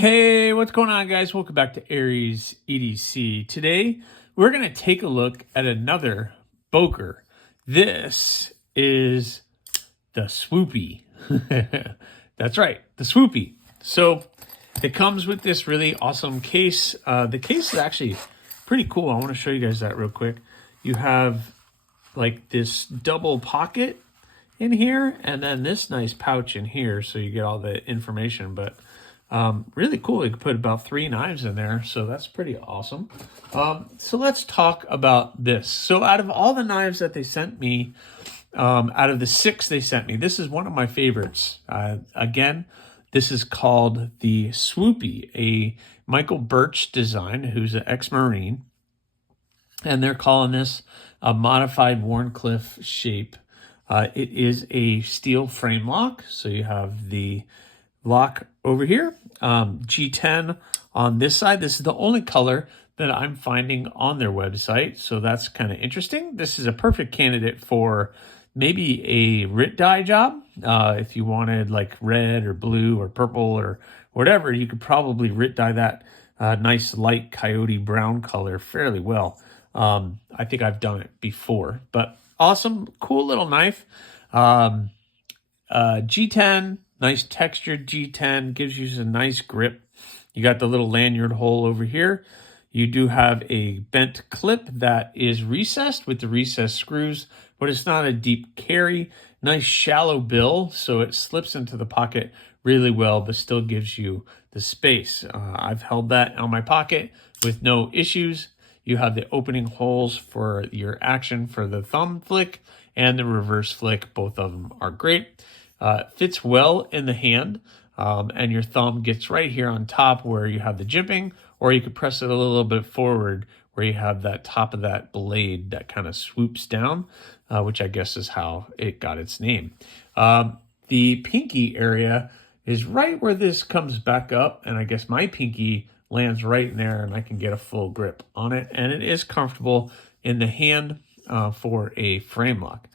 Hey, what's going on, guys? Welcome back to AriesEDC. Today, we're going to take a look at another Boker. This is the Swoopy. That's right, the Swoopy. So, it comes with this really awesome case. The case is actually pretty cool. I want to show you guys that real quick. You have like this double pocket in here, and then this nice pouch in here, so you get all the information. But really cool. You can put about 3 knives in there, so that's pretty awesome. So let's talk about this. So out of all the knives that they sent me, out of the 6 they sent me, this is one of my favorites. Again, this is called the Swoopy, a Michael Birch design, who's an ex-Marine, and they're calling this a modified Wharncliffe shape. It is a steel frame lock, so you have the lock over here, G10 on this side. This is the only color that I'm finding on their website, so that's kind of interesting. This is a perfect candidate for maybe a RIT dye job. If you wanted like red or blue or purple or whatever, you could probably RIT dye that nice light coyote brown color fairly well. I think I've done it before, but awesome, cool little knife. G10, nice textured G10, gives you a nice grip. You got the little lanyard hole over here. You do have a bent clip that is recessed with the recessed screws, but it's not a deep carry. Nice shallow bill, so it slips into the pocket really well, but still gives you the space. I've held that on my pocket with no issues. You have the opening holes for your action for the thumb flick and the reverse flick. Both of them are great. Fits well in the hand, and your thumb gets right here on top where you have the jimping, or you could press it a little bit forward where you have that top of that blade that kind of swoops down, which I guess is how it got its name. The pinky area is right where this comes back up, and I guess my pinky lands right in there, and I can get a full grip on it, and it is comfortable in the hand for a frame lock.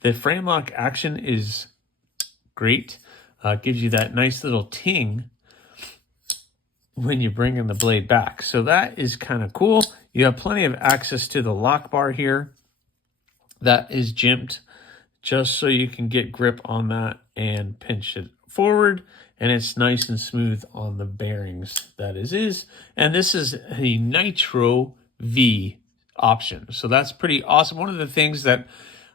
The frame lock action is great. Gives you that nice little ting when you bring in the blade back. So that is kind of cool. You have plenty of access to the lock bar here. That is jimped just so you can get grip on that and pinch it forward. And it's nice and smooth on the bearings, that is. And this is a Nitro V option. So that's pretty awesome. One of the things that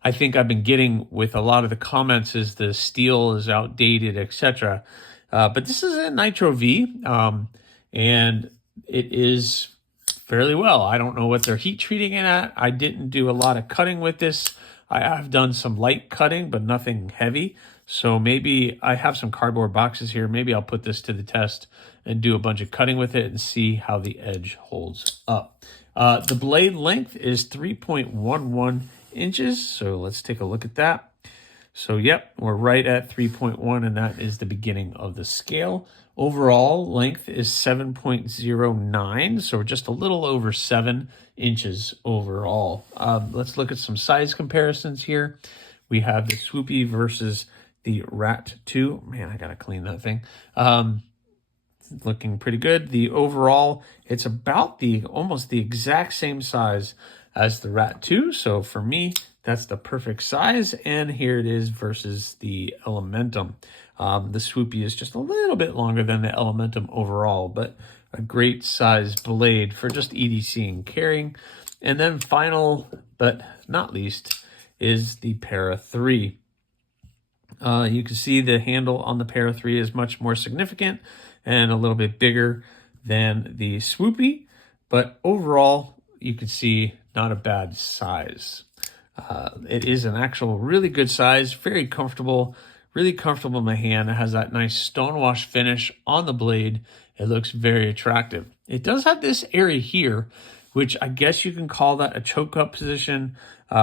I think I've been getting with a lot of the comments is the steel is outdated, etc. But this is a Nitro V, and it is fairly well. I don't know what they're heat treating it at. I didn't do a lot of cutting with this. I have done some light cutting, but nothing heavy. So maybe I have some cardboard boxes here. Maybe I'll put this to the test and do a bunch of cutting with it and see how the edge holds up. The blade length is 3.11 inches. So let's take a look at that. So yep, we're right at 3.1, and that is the beginning of the scale. Overall length is 7.09, so we're just a little over 7 inches overall. Let's look at some size comparisons here. We have the Swoopy versus the Rat 2. Man, I gotta clean that thing. Looking pretty good. The overall, it's about almost the exact same size as the Rat 2. So for me, that's the perfect size. And here it is versus the Elementum. The Swoopy is just a little bit longer than the Elementum overall, but a great size blade for just EDC and carrying. And then final, but not least, is the Para 3. You can see the handle on the Para 3 is much more significant and a little bit bigger than the Swoopy, but overall, you can see not a bad size. It is an actual really good size, very comfortable, really comfortable in my hand. It has that nice stonewash finish on the blade. It looks very attractive. It does have this area here, which I guess you can call that a choke up position,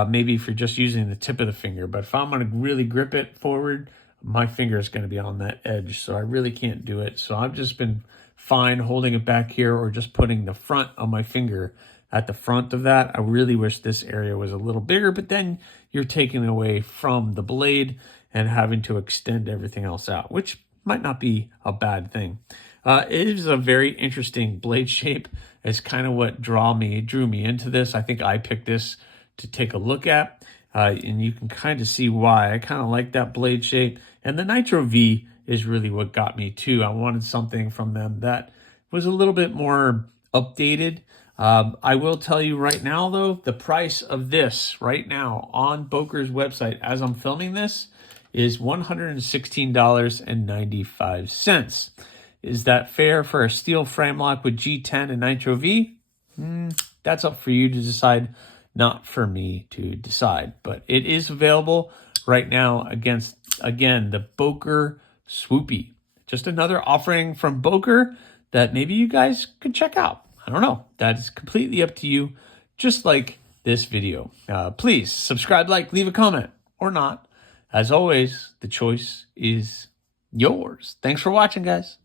maybe if you're just using the tip of the finger. But if I'm going to really grip it forward, my finger is going to be on that edge, so I really can't do it. So I've just been fine holding it back here or just putting the front of my finger at the front of that. I really wish this area was a little bigger, but then you're taking away from the blade and having to extend everything else out, which might not be a bad thing. It is a very interesting blade shape. It's kind of what drew me into this. I think I picked this to take a look at, and you can kind of see why. I kind of like that blade shape, and the Nitro V is really what got me too. I wanted something from them that was a little bit more updated. I will tell you right now, though, the price of this right now on Boker's website as I'm filming this is $116.95. Is that fair for a steel frame lock with G10 and Nitro V? That's up for you to decide, not for me to decide. But it is available right now against, again, the Boker Swoopy. Just another offering from Boker that maybe you guys could check out. I don't know. That is completely up to you, just like this video. Please subscribe, like, leave a comment, or not. As always, the choice is yours. Thanks for watching, guys.